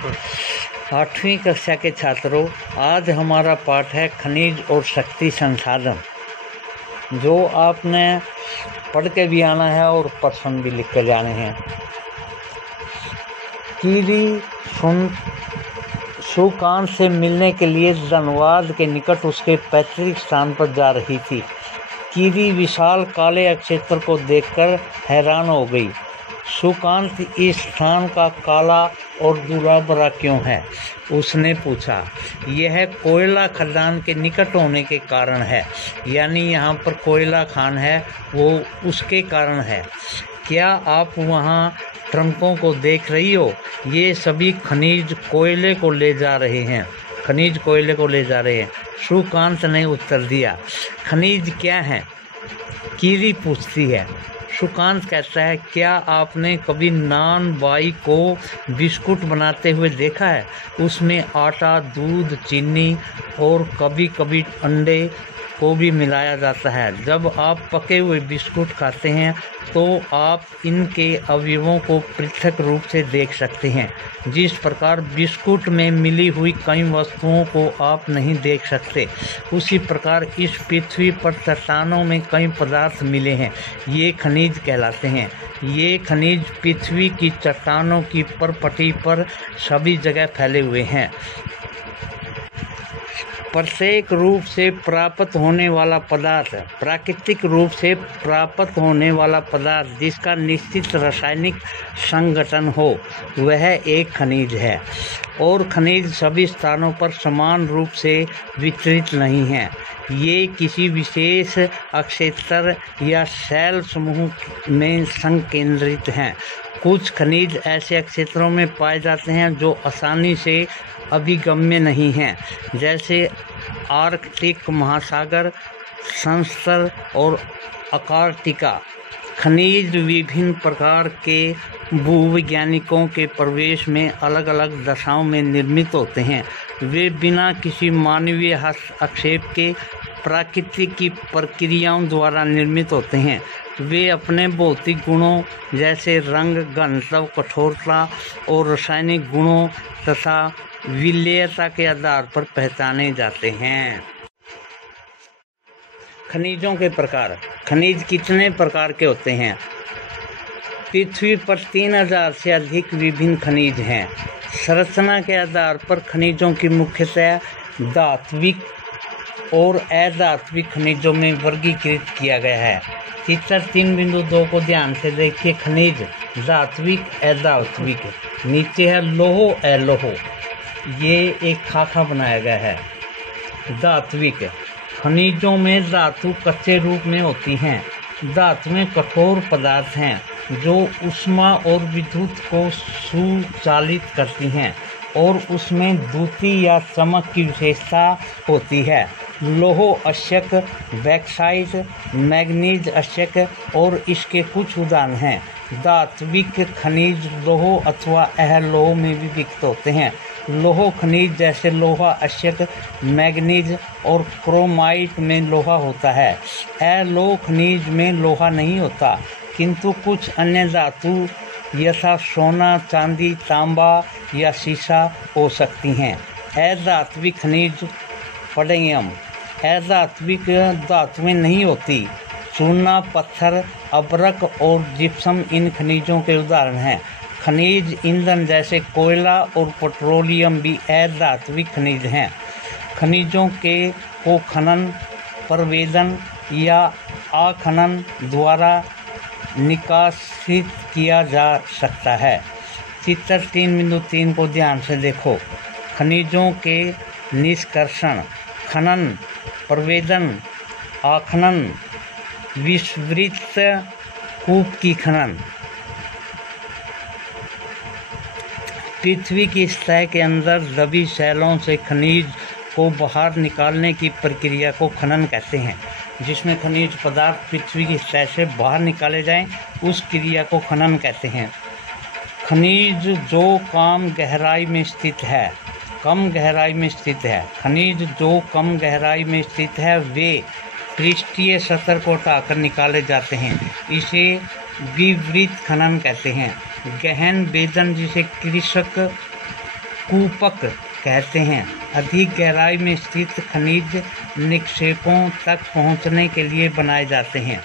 आठवीं कक्षा के छात्रों, आज हमारा पाठ है खनिज और शक्ति संसाधन, जो आपने पढ़ के भी आना है और प्रश्न भी लिख कर जाने हैं। कीरी सुकांत से मिलने के लिए धनबाद के निकट उसके पैतृक स्थान पर जा रही थी। कीरी विशाल काले अक्षेत्र को देखकर हैरान हो गई। सुकांत, इस स्थान का काला और दूल्हा भरा क्यों है? उसने पूछा। यह कोयला खदान के निकट होने के कारण है, यानी यहाँ पर कोयला खान है, वो उसके कारण है। क्या आप वहाँ ट्रकों को देख रही हो? ये सभी खनिज कोयले को ले जा रहे हैं। सुकांत ने उत्तर दिया। खनिज क्या है? कीरी पूछती है। सुकांत कहता है, क्या आपने कभी नान बाई को बिस्कुट बनाते हुए देखा है? उसमें आटा, दूध, चीनी और कभी कभी अंडे को भी मिलाया जाता है। जब आप पके हुए बिस्कुट खाते हैं तो आप इनके अवयवों को पृथक रूप से देख सकते हैं। जिस प्रकार बिस्कुट में मिली हुई कई वस्तुओं को आप नहीं देख सकते, उसी प्रकार इस पृथ्वी पर चट्टानों में कई पदार्थ मिले हैं, ये खनिज कहलाते हैं। ये खनिज पृथ्वी की चट्टानों की परपटी पर सभी जगह फैले हुए हैं। प्रत्येक रूप से प्राप्त होने वाला पदार्थ, प्राकृतिक रूप से प्राप्त होने वाला पदार्थ जिसका निश्चित रासायनिक संगठन हो, वह एक खनिज है। और खनिज सभी स्थानों पर समान रूप से वितरित नहीं हैं। ये किसी विशेष अक्षेत्र या शैल समूह में संकेंद्रित हैं। कुछ खनिज ऐसे क्षेत्रों में पाए जाते हैं जो आसानी से अभिगम्य नहीं हैं, जैसे आर्कटिक महासागर, संस्तर और अंटार्कटिका। खनिज विभिन्न प्रकार के भूवैज्ञानिकों के प्रवेश में अलग अलग दशाओं में निर्मित होते हैं। वे बिना किसी मानवीय हस्तक्षेप के प्राकृतिक की प्रक्रियाओं द्वारा निर्मित होते हैं। वे अपने भौतिक गुणों जैसे रंग, घनत्व, कठोरता और रासायनिक गुणों तथा विलेयता के आधार पर पहचाने जाते हैं। खनिजों के प्रकार। खनिज कितने प्रकार के होते हैं? पृथ्वी पर 3000 से अधिक विभिन्न खनिज हैं। संरचना के आधार पर खनिजों की मुख्यतः धात्विक और अधात्विक खनिजों में वर्गीकृत किया गया है। चित्र 3.2 को ध्यान से देखिए। खनिज धात्विक, अधात्विक। नीचे है लौह, अलोह। ये एक खाका बनाया गया है। धात्विक खनिजों में धातु कच्चे रूप में होती हैं। धातुएं कठोर पदार्थ हैं जो ऊष्मा और विद्युत को सुचालित करती हैं और उसमें द्युति या चमक की विशेषता होती है। लौह अयस्क, बैक्साइट, मैग्नीज अयस्क और इसके कुछ उदाहरण हैं। धात्विक खनिज लौह अथवा अलोह में भी विकसित होते हैं। लौह खनिज जैसे लोहा अयस्क, मैग्नीज और क्रोमाइट में लोहा होता है। अलोह खनिज में लोहा नहीं होता, किंतु कुछ अन्य धातु यथा सोना, चांदी, तांबा या सीसा हो सकती हैं। अधात्विक खनिज पडमियम। अधात्विक धातुएं नहीं होती। चूना, पत्थर, अभ्रक और जिप्सम इन खनिजों के उदाहरण हैं। खनिज ईंधन जैसे कोयला और पेट्रोलियम भी अधात्विक खनिज हैं। खनिजों को खनन, प्रवेदन या आखनन द्वारा निकासित किया जा सकता है। चित्र 3.3 को ध्यान से देखो। खनिजों के निष्कर्षण, खनन, प्रवेदन, आखनन, विषवृत कूप की खनन। पृथ्वी की सतह के अंदर दबी शैलों से खनिज को बाहर निकालने की प्रक्रिया को खनन कहते हैं। जिसमें खनिज पदार्थ पृथ्वी की सतह से बाहर निकाले जाएं, उस क्रिया को खनन कहते हैं। खनिज जो कम गहराई में स्थित है, खनिज जो कम गहराई में स्थित है, वे पृष्ठीय सतह को हटाकर निकाले जाते हैं। इसे विवृत खनन कहते हैं। गहन वेदन, जिसे कृषक कूपक कहते हैं। अधिक गहराई में स्थित खनिज निक्षेपों तक पहुंचने के लिए बनाए जाते हैं।